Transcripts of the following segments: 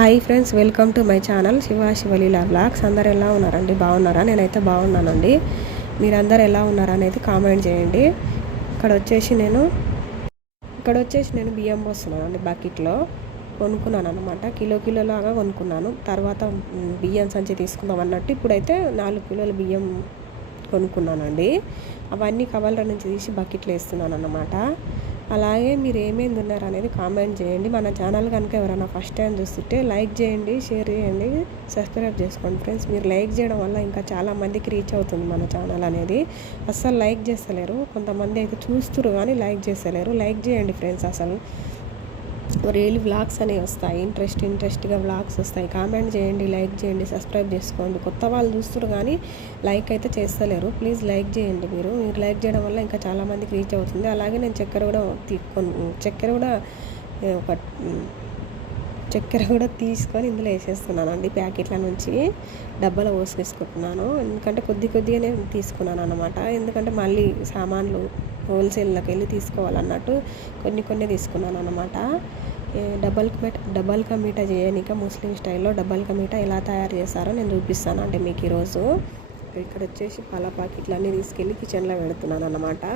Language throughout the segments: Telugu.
Hi friends welcome to my channel Shiva Shivaleela blogs. అందరు ఎలా ఉన్నారండి? బాగున్నారా? నేనైతే బాగున్నానండి. మీరందరు ఎలా ఉన్నారా అనేది కామెంట్ చేయండి. ఇక్కడ వచ్చేసి నేను ఇక్కడ వచ్చేసి నేను బియ్యం పోస్తున్నాను అండి బకెట్లో. కొనుక్కున్నాను అనమాట కిలో కిలోలాగా కొనుక్కున్నాను. తర్వాత బియ్యం సంచి తీసుకుందాం అన్నట్టు ఇప్పుడైతే నాలుగు కిలోల బియ్యం కొనుక్కున్నానండి. అవన్నీ కవర్ల నుంచి తీసి బకెట్లో వేస్తున్నాను అన్నమాట అలాగే మీరు ఏమేమి తిన్నారు అనేది కామెంట్ చేయండి. మన ఛానల్ కనుక ఎవరైనా ఫస్ట్ టైం చూస్తుంటే లైక్ చేయండి షేర్ చేయండి సబ్స్క్రైబ్ చేసుకోండి. ఫ్రెండ్స్ మీరు లైక్ చేయడం వల్ల ఇంకా చాలా మందికి రీచ్ అవుతుంది మన ఛానల్ అనేది. అస్సలు లైక్ చేస్తలేరు. కొంతమంది అయితే చూస్తురు కానీ లైక్ చేస్తలేరు. లైక్ చేయండి ఫ్రెండ్స్ అసలు. రియల్ వ్లాగ్స్ అనేవి వస్తాయి. ఇంట్రెస్ట్ ఇంట్రెస్ట్గా వ్లాగ్స్ వస్తాయి. కామెంట్ చేయండి లైక్ చేయండి సబ్స్క్రైబ్ చేసుకోండి. కొత్త వాళ్ళు చూస్తారు కానీ లైక్ అయితే చేస్తలేరు. ప్లీజ్ లైక్ చేయండి మీరు. మీరు లైక్ చేయడం వల్ల ఇంకా చాలామందికి రీచ్ అవుతుంది. అలాగే నేను చక్కెర కూడా తీసుకొని చక్కెర కూడా ఒక చక్కెర కూడా తీసుకొని ఇందులో వేసేస్తున్నాను అండి ప్యాకెట్ల నుంచి డబ్బాలో పోసుకేసుకుంటున్నాను. ఎందుకంటే కొద్ది కొద్దిగానే తీసుకున్నాను అనమాట ఎందుకంటే మళ్ళీ సామాన్లు హోల్సేల్లోకి వెళ్ళి తీసుకోవాలన్నట్టు కొన్ని కొన్ని తీసుకున్నాను అనమాట డబల్ కమీట డబల్ కమీటా చేయనిక ముస్లిం స్టైల్లో డబల్ కమీటా ఎలా తయారు చేస్తారో నేను చూపిస్తాను. అంటే మీకు ఈరోజు ఇక్కడ వచ్చేసి పాల ప్యాకెట్లు అన్నీ తీసుకెళ్ళి కిచెన్లో పెడుతున్నాను అనమాట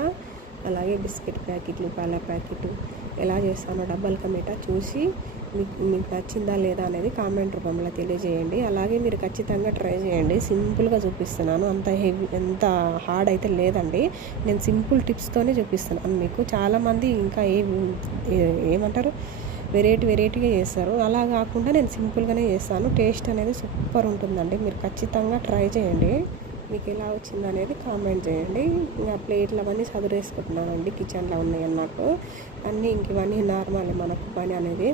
అలాగే బిస్కెట్ ప్యాకెట్లు పాల ప్యాకెట్ ఎలా చేస్తానో డబ్బల్ కమీటా చూసి మీకు మీకు నచ్చిందా లేదా అనేది కామెంట్ రూపంలో తెలియజేయండి. అలాగే మీరు ఖచ్చితంగా ట్రై చేయండి. సింపుల్గా చూపిస్తున్నాను. అంత హెవీ ఎంత హార్డ్ అయితే లేదండి. నేను సింపుల్ టిప్స్తోనే చూపిస్తున్నాను. మీకు చాలామంది ఇంకా ఏ- ఏమంటారు? వెరైటీ వెరైటీగా చేస్తారు. అలా కాకుండా నేను సింపుల్గానే చేస్తాను. టేస్ట్ అనేది సూపర్ ఉంటుందండి. మీరు ఖచ్చితంగా ట్రై చేయండి. మీకు ఎలా వచ్చింది అనేది కామెంట్ చేయండి. ఇంకా ప్లేట్లు అవన్నీ చదురేసుకుంటున్నానండి కిచెన్లో ఉన్నాయి నాకు. అన్నీ ఇంక ఇవన్నీ నార్మల్ మనకు పని అనేది.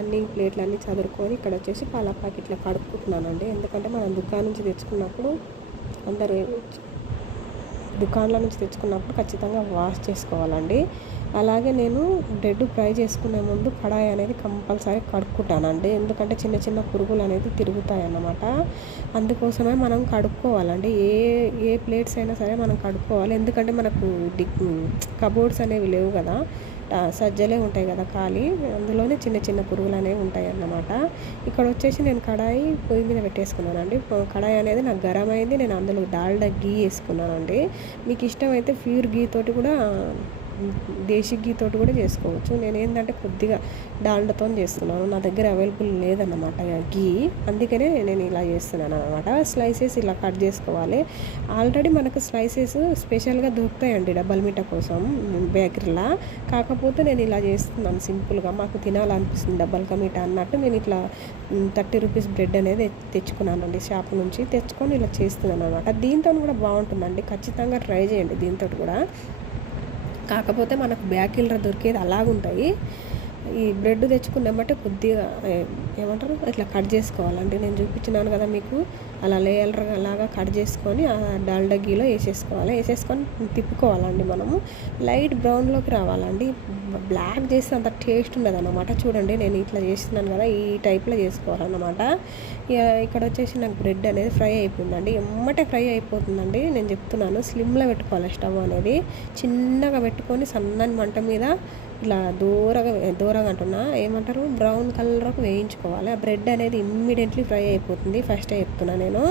అన్ని ప్లేట్లన్నీ చదురుకొని ఇక్కడ వచ్చేసి పాల ప్యాకెట్లో కడుపుకుంటున్నానండి ఎందుకంటే మనం దుకాణం నుంచి తెచ్చుకున్నప్పుడు అందరు దుకాణాల నుంచి తెచ్చుకున్నప్పుడు ఖచ్చితంగా వాష్ చేసుకోవాలండి. అలాగే నేను బ్రెడ్ ఫ్రై చేసుకునే ముందు కడాయి అనేది కంపల్సరీ కడుక్కుంటానండి. ఎందుకంటే చిన్న చిన్న పురుగులు అనేది తిరుగుతాయి అన్నమాట అందుకోసమే మనం కడుక్కోవాలండి. ఏ ఏ ప్లేట్స్ అయినా సరే మనం కడుక్కోవాలి. ఎందుకంటే మనకు డి కబోర్డ్స్ అనేవి లేవు కదా. సజ్జలే ఉంటాయి కదా ఖాళీ. అందులోనే చిన్న చిన్న పురుగులు అనేవి ఉంటాయి అన్నమాట. ఇక్కడ వచ్చేసి నేను కడాయి పొయ్యి మీద పెట్టేసుకున్నానండి. కడాయి అనేది నాకు గరం అయింది నేను అందులో డాల్డా గీ వేసుకున్నానండి. మీకు ఇష్టమైతే ప్యూర్ గీ తోటి కూడా దేశీ గీతోటి కూడా చేసుకోవచ్చు. నేను ఏంటంటే కొద్దిగా డాల్డాతో చేస్తున్నాను. నా దగ్గర అవైలబుల్ లేదన్నమాట గీ అందుకనే నేను ఇలా చేస్తున్నాను అనమాట స్లైసెస్ ఇలా కట్ చేసుకోవాలి. ఆల్రెడీ మనకు స్లైసెస్ స్పెషల్గా దొరుకుతాయండి డబల్ మీట కోసం బేకరీలా. కాకపోతే నేను ఇలా చేస్తున్నాను సింపుల్గా. మాకు తినాలనిపిస్తుంది డబ్బల్ కమీట అన్నట్టు. నేను ఇట్లా థర్టీ రూపీస్ బ్రెడ్ అనేది తెచ్చుకున్నానండి షాప్ నుంచి. తెచ్చుకొని ఇలా చేస్తున్నాను అనమాట దీంతో కూడా బాగుంటుందండి. ఖచ్చితంగా ట్రై చేయండి దీంతో కూడా. కాకపోతే మనకు బ్యాకిల్ర దొరికేది అలాగుంటాయి. ఈ బ్రెడ్ తెచ్చుకున్నామంటే కొద్దిగా ఏమంటారు? ఇట్లా కట్ చేసుకోవాలంటే నేను చూపించినాను కదా మీకు. అలా లేయర్ లాగా కట్ చేసుకొని ఆ డాల్డా గీలో వేసేసుకోవాలి. వేసేసుకొని తిప్పుకోవాలండి మనము. లైట్ బ్రౌన్లోకి రావాలండి. బ్లాక్ చేస్తే అంత టేస్ట్ ఉండదు అనమాట చూడండి నేను ఇట్లా చేస్తున్నాను కదా ఈ టైప్లో చేసుకోవాలన్నమాట. ఇక ఇక్కడ వచ్చేసి నాకు బ్రెడ్ అనేది ఫ్రై అయిపోయిందండి. ఎమ్మటే ఫ్రై అయిపోతుందండి. నేను చెప్తున్నాను స్లిమ్లో పెట్టుకోవాలి స్టవ్ అనేది. చిన్నగా పెట్టుకొని సన్నని మంట మీద ఇట్లా దూరగా దూరంగా అంటున్నా ఏమంటారు? బ్రౌన్ కలర్కు వేయించుకోవాలి. ఆ బ్రెడ్ అనేది ఇమ్మీడియట్లీ ఫ్రై అయిపోతుంది. ఫస్టే చెప్తున్నా నేను.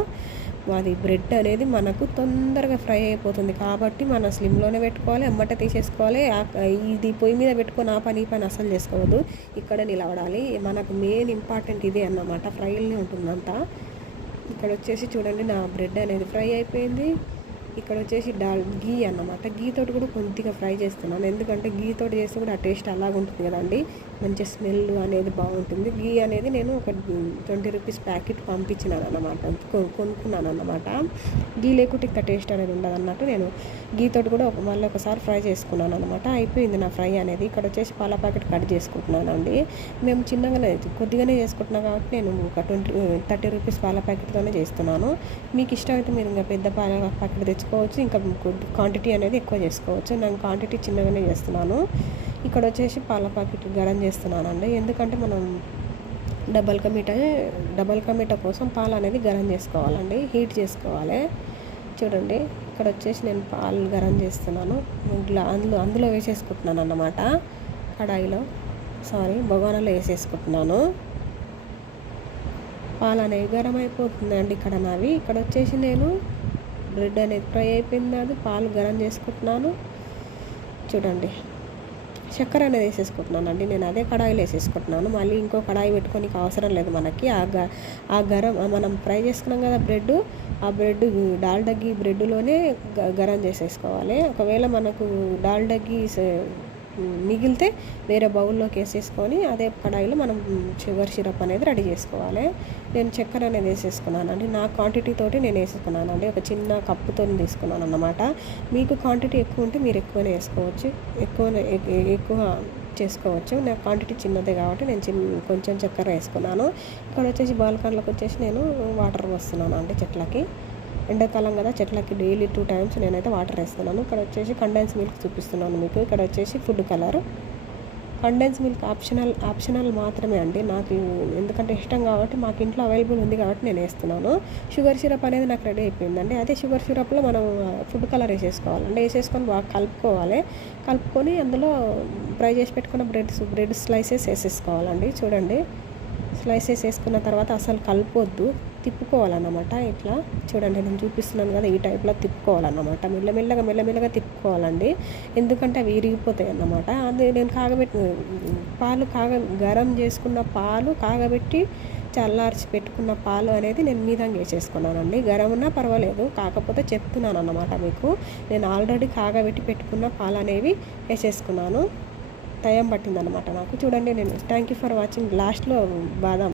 అది బ్రెడ్ అనేది మనకు తొందరగా ఫ్రై అయిపోతుంది. కాబట్టి మనం స్లిమ్లోనే పెట్టుకోవాలి అమ్మట తీసేసుకోవాలి. ఇది పొయ్యి మీద పెట్టుకొని ఆ పని ఈ పని అసలు చేసుకోవద్దు. ఇక్కడ నిలబడాలి. మనకు మెయిన్ ఇంపార్టెంట్ ఇదే అన్నమాట. ఫ్రైలోనే ఉంటుందంతా. ఇక్కడ వచ్చేసి చూడండి నా బ్రెడ్ అనేది ఫ్రై అయిపోయింది. ఇక్కడ వచ్చేసి డాల్ గీ అన్నమాట. గీ తోటి కూడా కొద్దిగా ఫ్రై చేస్తున్నాను. ఎందుకంటే గీ తోటి చేస్తే కూడా ఆ టేస్ట్ అలాగ ఉంటుంది కదండి. మంచి స్మెల్ అనేది బాగుంటుంది. గీ అనేది నేను ఒక ట్వంటీ రూపీస్ ప్యాకెట్ పంపించినాను అన్నమాట కొ- కొనుక్కున్నాను అన్నమాట గీ లేకుంటే ఇంత టేస్ట్ అనేది ఉండదు అన్నట్టు నేను గీతోటి కూడా ఒక మళ్ళీ ఒకసారి ఫ్రై చేసుకున్నాను అనమాట అయిపోయింది నా ఫ్రై అనేది. ఇక్కడ వచ్చేసి పాల ప్యాకెట్ కట్ చేసుకుంటున్నాను అండి మేము చిన్నగానే కొద్దిగానే చేసుకుంటున్నాం కాబట్టి నేను ఒక ట్వంటీ థర్టీ రూపీస్ పాల ప్యాకెట్తోనే చేస్తున్నాను. మీకు ఇష్టమైతే మీరు ఇంకా పెద్ద పాల ప్యాకెట్ తెచ్చుకోవచ్చు. ఇంకా క్వాంటిటీ అనేది ఎక్కువ చేసుకోవచ్చు. నేను క్వాంటిటీ చిన్నగానే చేస్తున్నాను. ఇక్కడ వచ్చేసి పాల ప్యాకెట్ గరం చేస్తున్నానండి. ఎందుకంటే మనం డబల్ కమిట డబల్ కమిట కోసం పాలు అనేది గరం చేసుకోవాలండి. హీట్ చేసుకోవాలి. చూడండి ఇక్కడ వచ్చేసి నేను పాలు గరం చేస్తున్నాను. ఇట్లా అందులో అందులో వేసేసుకుంటున్నాను అన్నమాట. కడాయిలో సారీ బొగానలో వేసేసుకుంటున్నాను. పాలు అనేవి గరం అయిపోతుందండి ఇక్కడ నావి. ఇక్కడ వచ్చేసి నేను బ్రెడ్ అనేది ఫ్రై అయిపోయింది. అది పాలు గరం చేసుకుంటున్నాను. చూడండి. చక్కెర అనేది వేసేసుకుంటున్నాను అండి. నేను అదే కడాయిలో వేసేసుకుంటున్నాను. మళ్ళీ ఇంకో కడాయి పెట్టుకొని అవసరం లేదు మనకి. ఆ గ ఆ గరం మనం ఫ్రై చేసుకున్నాం కదా బ్రెడ్ ఆ బ్రెడ్ డాల్డగ్గి బ్రెడ్లోనే గరం చేసేసుకోవాలి. ఒకవేళ మనకు డాల్డగ్గి మిగిలితే వేరే బౌల్లోకి వేసేసుకొని అదే కడాయిలో మనం షుగర్ సిరప్ అనేది రెడీ చేసుకోవాలి. నేను చక్కెర అనేది వేసేసుకున్నాను అండి. నా క్వాంటిటీ తోటి నేను వేసుకున్నాను అండి. ఒక చిన్న కప్పుతో తీసుకున్నాను అన్నమాట. మీకు క్వాంటిటీ ఎక్కువ ఉంటే మీరు ఎక్కువనే వేసుకోవచ్చు. ఎక్కువ ఎక్కువ చేసుకోవచ్చు. నా క్వాంటిటీ చిన్నదే కాబట్టి నేను చిన్న కొంచెం చక్కెర వేసుకున్నాను. ఇక్కడ వచ్చేసి బాల్కన్లోకి వచ్చేసి నేను వాటర్ వస్తున్నాను అండి చెట్లకి. ఎండాకాలం కదా చెట్లకి డైలీ టూ టైమ్స్ నేనైతే వాటర్ వేస్తున్నాను. ఇక్కడ వచ్చేసి కండెన్స్ మిల్క్ చూపిస్తున్నాను మీకు. ఇక్కడ వచ్చేసి food colour condense milk optional optional మాత్రమే అండి. నాకు ఎందుకంటే ఇష్టం కాబట్టి మాకు ఇంట్లో అవైలబుల్ ఉంది కాబట్టి నేను వేస్తున్నాను. షుగర్ సిరప్ అనేది నాకు రెడీ అయిపోయిందండి. అదే షుగర్ సిరప్లో మనం ఫుడ్ కలర్ వేసేసుకోవాలి. అంటే వేసేసుకొని బాగా కలుపుకోవాలి. కలుపుకొని అందులో ఫ్రై చేసి పెట్టుకున్న బ్రెడ్ బ్రెడ్ స్లైసెస్ వేసేసుకోవాలండి. చూడండి. స్లైసెస్ వేసుకున్న తర్వాత అసలు కలపొద్దు. తిప్పుకోవాలన్నమాట ఇట్లా. చూడండి నేను చూపిస్తున్నాను కదా ఈ టైప్లో తిప్పుకోవాలన్నమాట. మెల్లమెల్లగా మెల్లమెల్లగా తిప్పుకోవాలండి. ఎందుకంటే అవి విరిగిపోతాయి అన్నమాట. అది నేను కాగబెట్టి పాలు కాగ గరం చేసుకున్న పాలు కాగబెట్టి చల్లార్చి పెట్టుకున్న పాలు అనేది నేను మీదంగా వేసేసుకున్నానండి. గరం ఉన్నా పర్వాలేదు. కాకపోతే చెప్తున్నాను అన్నమాట మీకు. నేను ఆల్రెడీ కాగబెట్టి పెట్టుకున్న పాలు అనేవి వేసేసుకున్నాను. టైం పట్టిందనమాట నాకు. చూడండి నేను థ్యాంక్ యూ ఫర్ వాచింగ్. లాస్ట్లో బాదం.